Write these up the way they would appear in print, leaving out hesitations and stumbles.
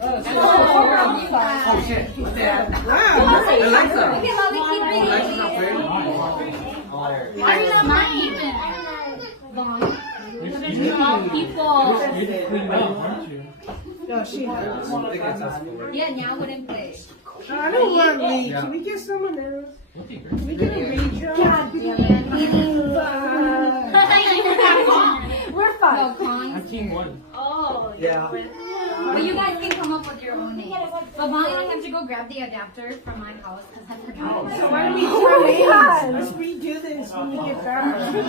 Oh shit. Wow. Alexa. Okay, well, we keep it. Alexa's not playing. Why are you not even? People. You just cleaned up, aren't you? No, she does. Yeah, now wouldn't play. I don't want me. Can we get someone else? Okay, great. Can we get a major? God damn it. We're fine. No, Kong. I'm team one. Oh, Yeah. But you guys can come up with your own names. But Molly and I have to go grab the adapter from my house because I forgot. So why don't we try? Let's redo this when we get back. Dude,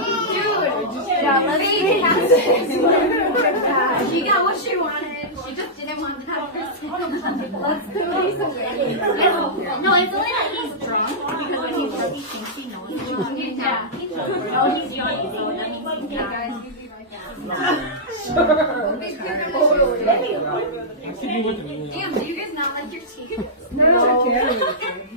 Yeah, let's redo this. she got what she wanted. She just didn't want that person. Let's do these again. No, it's only that he's drunk because when he says he thinks he knows. Yeah. Oh, he's young, so that means he's guys. Damn, do you guys not like your teeth? No, okay.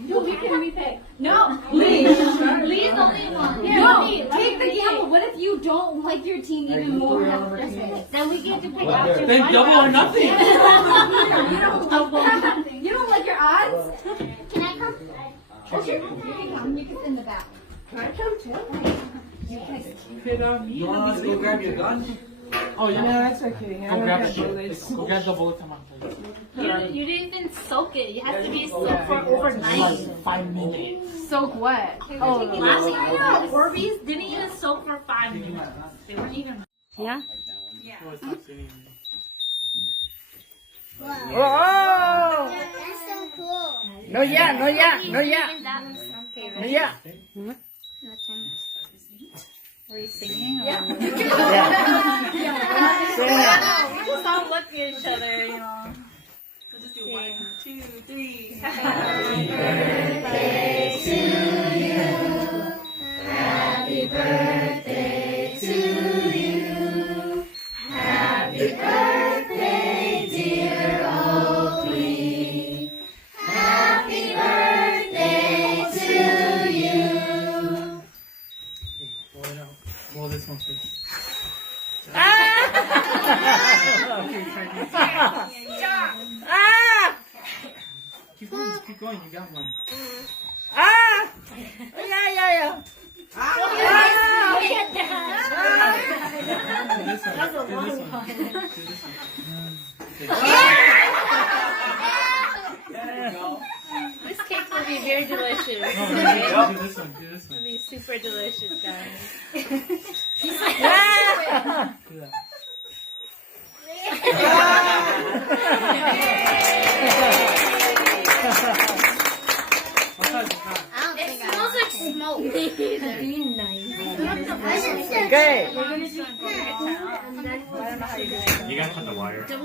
Who can we pick? No, Lee. Lee's the only one. No, take the gamble. What if you don't like your team even more after this? Then we get to pick after Then one double or round. nothing. You don't like your odds? Can I come? Okay, you can come. You can sit in the back. Can I come too? You want to go grab your gun? Oh, No, yeah. that's okay. I Go don't grab have the bullets. Go grab the bullet time. You didn't even soak it. It has to be soaked for overnight. Like 5 minutes. Soak what? Oh, last time Orbeez didn't even soak for 5 minutes. They weren't even. Yeah? Oh, it's not sitting. Whoa! That's so cool. No, yeah, no, yeah, no, yeah. No, yeah. Were you singing? Yeah. Stop looking at each other, you know. We'll just do 1, 2, 3. Happy birthday to you. Happy birthday to you. Happy birthday, dear Oakley. Happy birthday to you. Blow it out. Blow this one first. Keep going, keep going. You got one. Do this one. Do this one. Do this one. This cake will be very delicious. Do this one. Do this It'll one. be super delicious, guys. Do that. What size is that? It smells like smoke. Okay. You gotta cut the wire. Hey,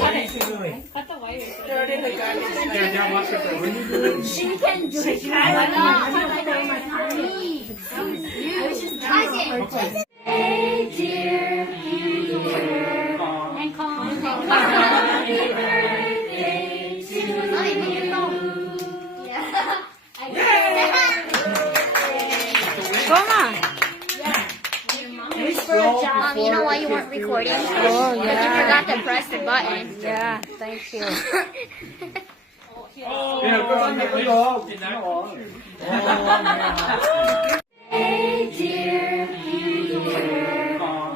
what are you doing? Cut the wires. Yeah, Dad, watch it for when you do it. She can do it. Hey, dear Peter. And call. Happy birthday to you. Mom, you know why you weren't recording? Oh, yeah. You forgot to press the button. Yeah, thank you. Yeah, go on, go on. Hey, dear Peter.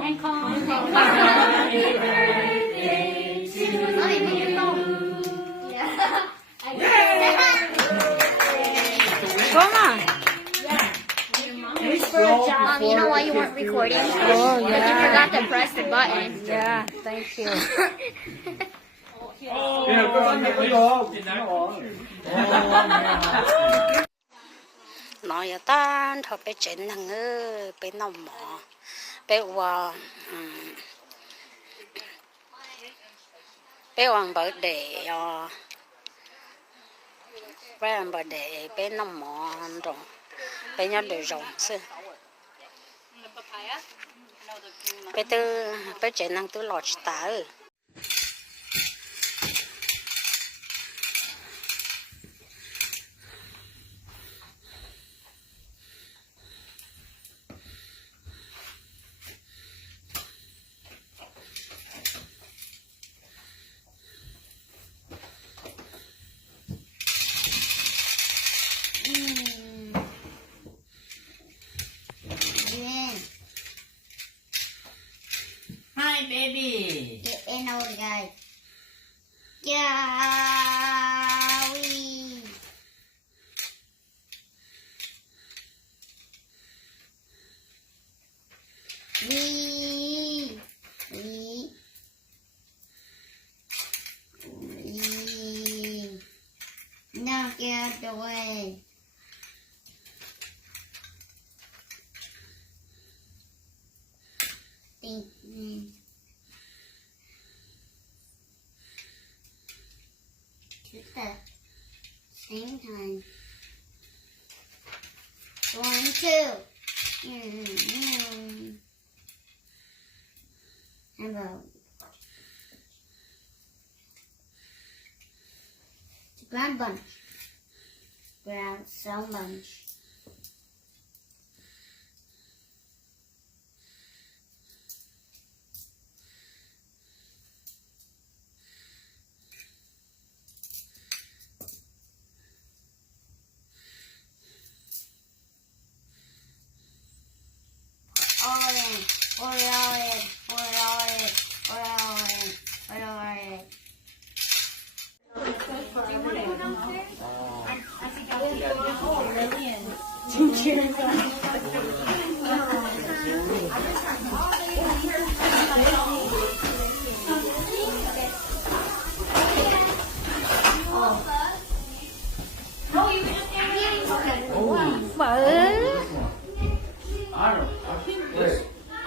And call. Happy birthday to you. Mom, you know why you weren't recording? Oh, yeah. You forgot to press the button. Yeah, thank you. Yeah, go on, go on. Nói tan thôi bé chén thằng ơi bé nằm mỏ bé hoàng bé hoàng bảo để bé hoàng bảo để bé nằm mỏ rồi bé nhớ để rồng xưa bé chén thằng tư lọt tá my baby. Em đâu rồi guys. Chào. Đi. Đi. Đi. Now get away. At the same time. 1, 2. How about ground bunch? Ground sound bunch.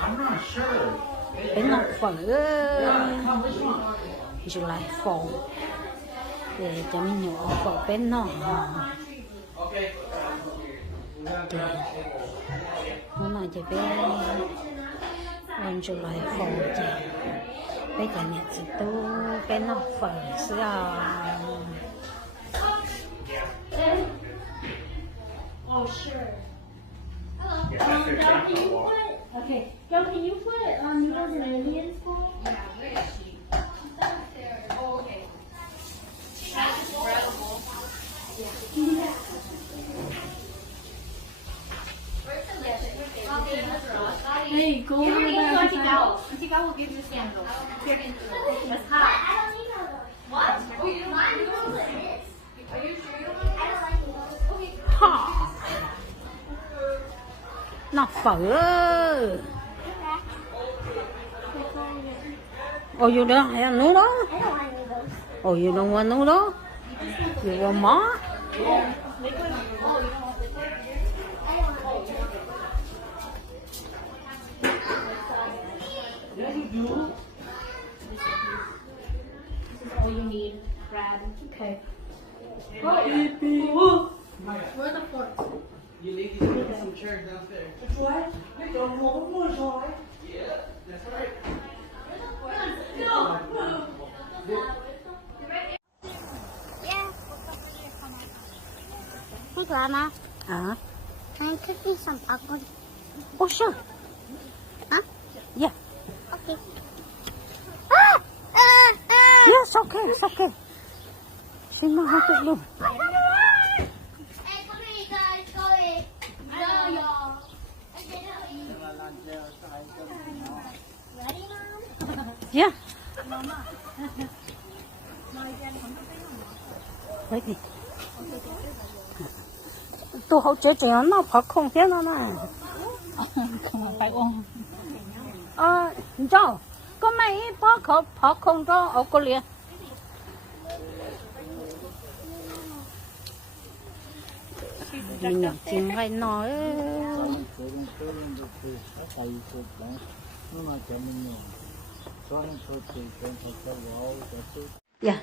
I'm not sure. Bé ngọc phở rồi lại phở để cho mình nhỏ phở bé nọ nó nói cho bé rồi lại phở chị bé chả nhẹ chỉ tu bé nọ phở sao Oh, sure. Yeah, that's your Can you wall. put, okay, Joe, can you put noodles in Indian food? Yeah, where is she? She's downstairs. Oh, okay. She has this bread bowl. Where's the lid? Hey, go Here, over you there. go, and Auntie find Gal. out. Auntie Gal will give you sandals. Here, it's hot. What? Oh, you don't like noodles? Are you sure you don't like noodles? Okay. nó phở oh you don't have noodle oh you don't want noodle you want more All you need, Brad. Okay. Where are the forks? You ladies get some chairs downstairs. Hey, Grandma. hả Can I cook me some popcorn? oh sure Huh? yeah Okay. yes okay it's okay she know how to do Hey, come here, guys. Go in. I know y'all. Ready, Mom? yeah vậy thì tôi hỗ trợ chuyện nó phật không thế nào nè không phải ôm cho có mấy phật không cho ở cô liền mình nhận chuyện hay nói dạ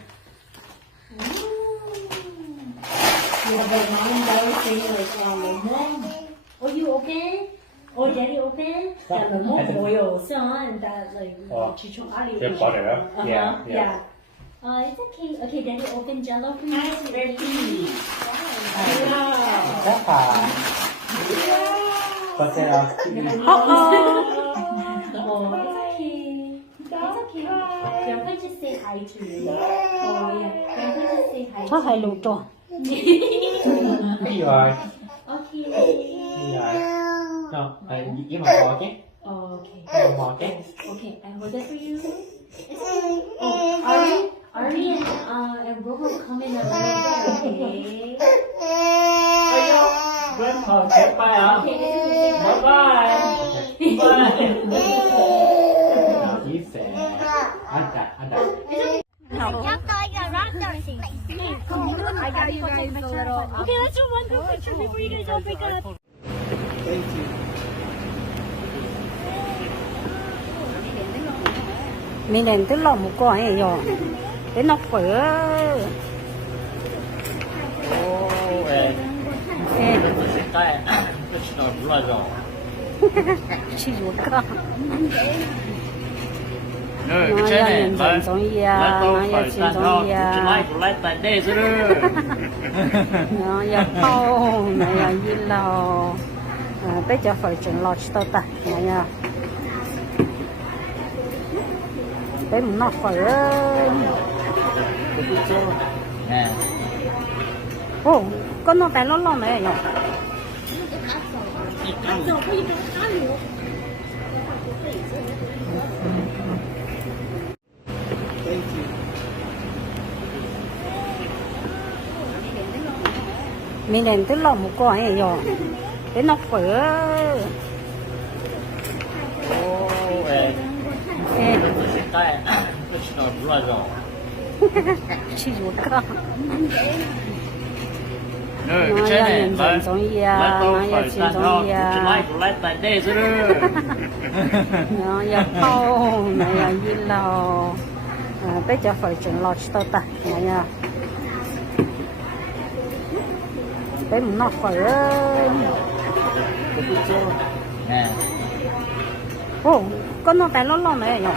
Are you okay? Oh, Daddy okay? That the more oil, son. That like chichong ali. The butter, yeah, yeah. Yeah. It's okay. Okay, Daddy, open Jello for you. Chắc là có thể là Oh, it's okay. It's okay. Grandpa just say hi to you. Oh yeah. Grandpa just say hi. có hai lụ tròn cái gì rồi? Okay. Cái gì rồi? Không, với mà có chứ. Okay. Market. Okay, I hold it for you. Oh, Ari and Boo will come in a little bit, okay? Okay, bye. Bye bye. Ý sẽ ăn đặt. Nhắc tới cái raptor thì I got you guys a little. Okay, let's do one group picture before you guys all break up. Thank you. mình đến từ lòng một con ấy rồi cái nó phở Oh, Đây, nó rất rồi. chỉ một con Nè, nó cái là này, nhìn giống giống như nó là chỉ giống như lại tại đây chứ. nó là thau nó là như là bây giờ phải chỉnh lọt tao ta này nha cái nó phở Nè. ô con nó tại nó lo này rồi Thank you. mình đến từ lòng một con ấy rồi cái nó phở Oh, Đây, nó rất rồi. chỉ một con Nè, nó cái là này, nhìn giống như nó là chỉ giống như lại tại đây chứ. nó là thau nó là như là bây giờ phải chỉnh lọt tao ta này nha cái nó phở Nè. ô con nó tại nó lo này rồi